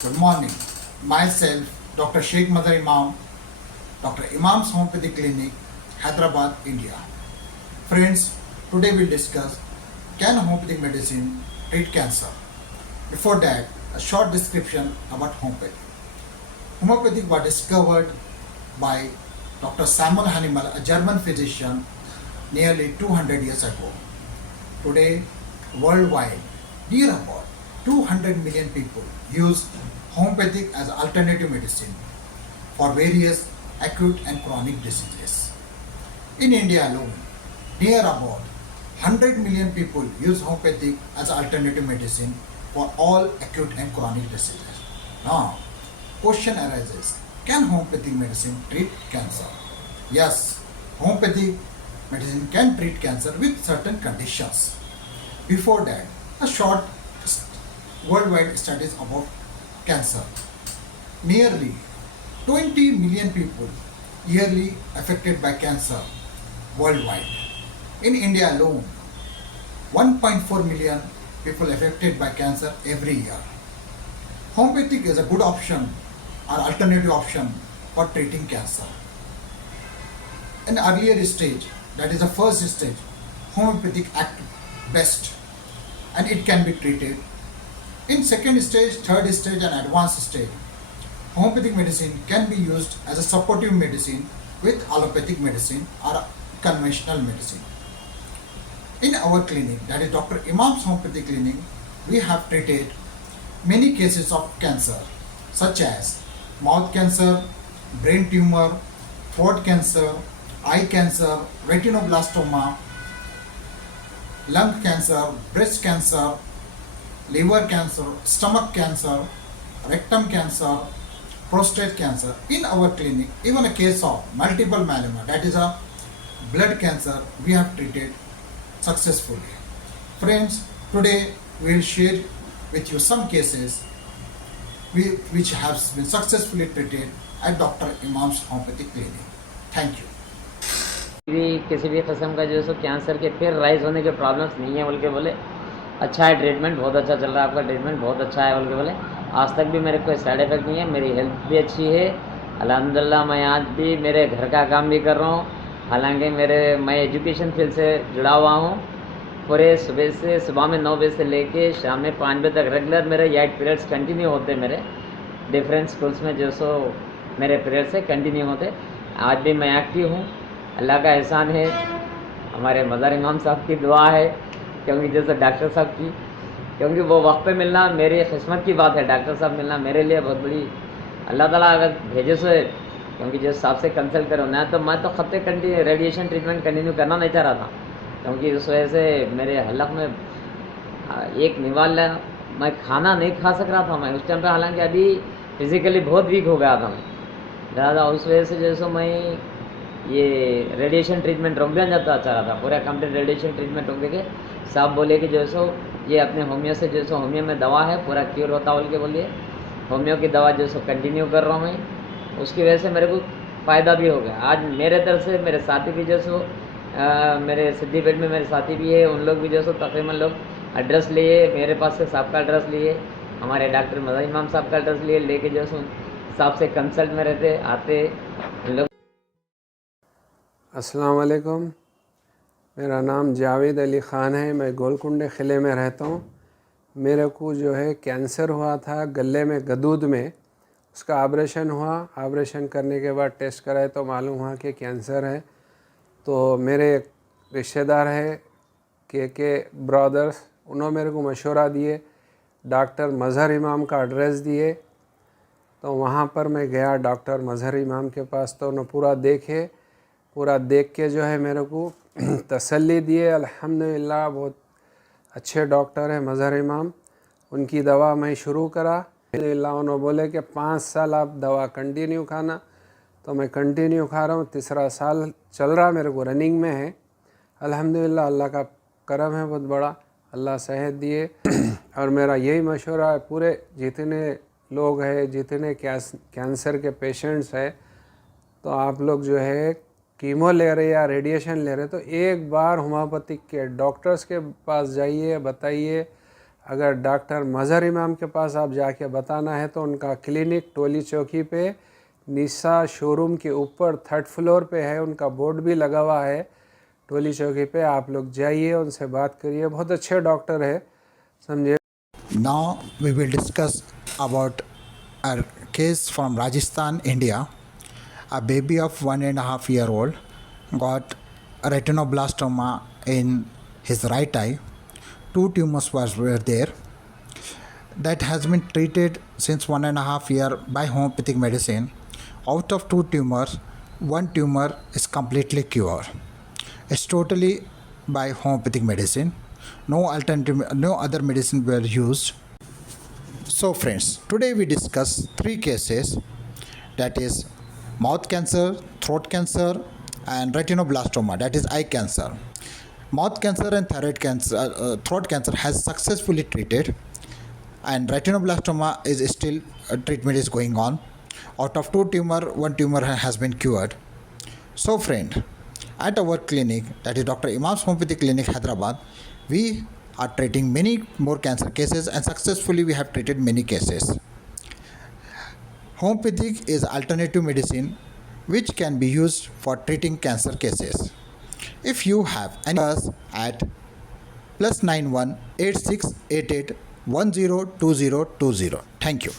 Good morning. Myself, Dr. Sheikh Madar Imam, Dr. Imam's Homeopathy Clinic, Hyderabad, India. Friends, today we'll discuss can homeopathic medicine treat cancer? Before that, a short description about homeopathy. Homeopathy was discovered by Dr. Samuel Hahnemann, a German physician, nearly 200 years ago. Today, worldwide, near about 200 million people use homeopathic as alternative medicine for various acute and chronic diseases. In India alone, near about 100 million people use homeopathic as alternative medicine for all acute and chronic diseases. Now, question arises, can homeopathic medicine treat cancer? Yes, homeopathic medicine can treat cancer with certain conditions. Before that, a short worldwide studies about cancer. Nearly 20 million people yearly affected by cancer worldwide. In India alone, 1.4 million people affected by cancer every year. Homeopathic is a good option or alternative option for treating cancer. In earlier stage, that is the first stage, homeopathic act best and it can be treated. In second stage, third stage and advanced stage, homeopathic medicine can be used as a supportive medicine with allopathic medicine or conventional medicine. In our clinic, that is Dr. Imam's Homeopathy Clinic, we have treated many cases of cancer such as mouth cancer, brain tumor, throat cancer, eye cancer, retinoblastoma, lung cancer, breast cancer, liver cancer, stomach cancer, rectum cancer, prostate cancer. In our clinic, even a case of multiple myeloma, that is a blood cancer, we have treated successfully. Friends, today we will share with you some cases which have been successfully treated at Dr. Imam's Homeopathy Clinic. Thank you. भी किसी भी किस्म का जो है सो कैंसर के फिर राइज होने के प्रॉब्लम्स नहीं है बोल के बोले अच्छा है, ट्रीटमेंट बहुत अच्छा चल रहा है, आपका ट्रीटमेंट बहुत अच्छा है बोल के बोले आज तक भी मेरे कोई साइड इफ़ेक्ट नहीं है, मेरी हेल्थ भी अच्छी है अल्हम्दुलिल्लाह। मैं आज भी मेरे घर का काम भी कर रहा हूँ, हालांकि मैं एजुकेशन फील्ड से जुड़ा हुआ हूँ। पूरे सुबह में 9 बजे से लेके शाम में 5 बजे तक रेगुलर मेरे 8 पीरियड्स कंटिन्यू होते मेरे डिफरेंट स्कूल्स में जो सो मेरे पीरियड से कंटिन्यू होते। आज भी मैं एक्टिव हूँ, अल्लाह का एहसान है, हमारे मदर इमाम साहब की दुआ है, क्योंकि जैसे डॉक्टर साहब की, क्योंकि वो वक्त पे मिलना मेरी किस्मत की बात है, डॉक्टर साहब मिलना मेरे लिए बहुत बड़ी अल्लाह ताला अगर भेजे से, क्योंकि जिस साहब से कंसल्ट करो ना तो मैं तो खत्ते कंटिन्यू रेडिएशन ट्रीटमेंट कंटिन्यू करना नहीं चाह रहा था, क्योंकि उस वजह से मेरे हलक में एक निवाला मैं खाना नहीं खा सक रहा था मैं उस टाइम पे, हालांकि अभी फिज़िकली बहुत वीक हो गया था मैं ज़्यादा, उस वजह से जैसे मैं ये रेडिएशन ट्रीटमेंट रोक देना चाह रहा था, पूरा कंप्लीट रेडिएशन ट्रीटमेंट रोक देके साहब बोले कि जो सो ये अपने होम्यो से जो सो होम्यो में दवा है पूरा क्योर होता बोल के बोलिए, होम्यो की दवा जो सो कंटिन्यू कर रहा हूँ मैं, उसकी वजह से मेरे को फ़ायदा भी हो गया। आज मेरे तरफ से मेरे साथी भी जो सो मेरे सिद्दीपेट में मेरे साथी भी है, उन लोग भी जो सो तकरीबन लोग एड्रेस लिए मेरे पास से साहब का एड्रेस लिए, हमारे डॉक्टर मदर इमाम साहब का एड्रेस लिए लेके जो सो साहब से कंसल्ट में रहते आते उन लोग। अस्सलाम वालेकुम, मेरा नाम जावेद अली ख़ान है, मैं गोलकुंडे क़िले में रहता हूँ। मेरे को जो है कैंसर हुआ था गले में, गदूद में, उसका ऑपरेशन हुआ। ऑपरेशन करने के बाद टेस्ट कराए तो मालूम हुआ कि कैंसर है। तो मेरे एक रिश्तेदार है के ब्रदर्स, उन्होंने मेरे को मशवरा दिए, डॉक्टर मज़हर इमाम का एड्रेस दिए, तो वहाँ पर मैं गया डॉक्टर मज़हर इमाम के पास, तो उन्होंने पूरा देख के जो है मेरे को तसल्ली दिए। अल्हम्दुलिल्लाह बहुत अच्छे डॉक्टर है मज़हर इमाम, उनकी दवा मैं शुरू करा। अल्हम्दुलिल्लाह उन्होंने बोले कि 5 साल आप दवा कंटिन्यू खाना, तो मैं कंटिन्यू खा रहा हूँ, तीसरा साल चल रहा मेरे को, रनिंग में है। अल्हम्दुलिल्लाह अल्लाह का करम है बहुत बड़ा, अल्लाह सेहत दिए। और मेरा यही मशवरा है पूरे जितने लोग हैं, जितने कैंसर के पेशेंट्स हैं, तो आप लोग जो है कीमो ले रहे या रेडिएशन ले रहे तो एक बार होम्योपैथिक के डॉक्टर्स के पास जाइए, बताइए, अगर डॉक्टर मज़हर इमाम के पास आप जाके बताना है तो उनका क्लिनिक टोली चौकी पे निशा शोरूम के ऊपर 3rd फ्लोर पे है, उनका बोर्ड भी लगा हुआ है टोली चौकी पे। आप लोग जाइए, उनसे बात करिए, बहुत अच्छे डॉक्टर है, समझे। Now we will discuss about a case from Rajasthan, India. A baby of 1.5 year old got retinoblastoma in his right eye. 2 tumors were there. That has been treated since 1.5 year by homeopathic medicine. Out of 2 tumors, 1 tumor is completely cured. It's totally by homeopathic medicine. No alternative, no other medicine were used. So friends, today we discuss 3 cases, that is mouth cancer, throat cancer and retinoblastoma, that is eye cancer. Mouth cancer and thyroid cancer, throat cancer has successfully treated, and retinoblastoma is still treatment is going on. Out of 2 tumor, 1 tumor has been cured. So friend, at our clinic, that is Dr. Imam's Homeopathy Clinic, Hyderabad, we are treating many more cancer cases, and successfully we have treated many cases. Homeopathic is alternative medicine which can be used for treating cancer cases. If you have any us at +91 8688 102020. Thank you.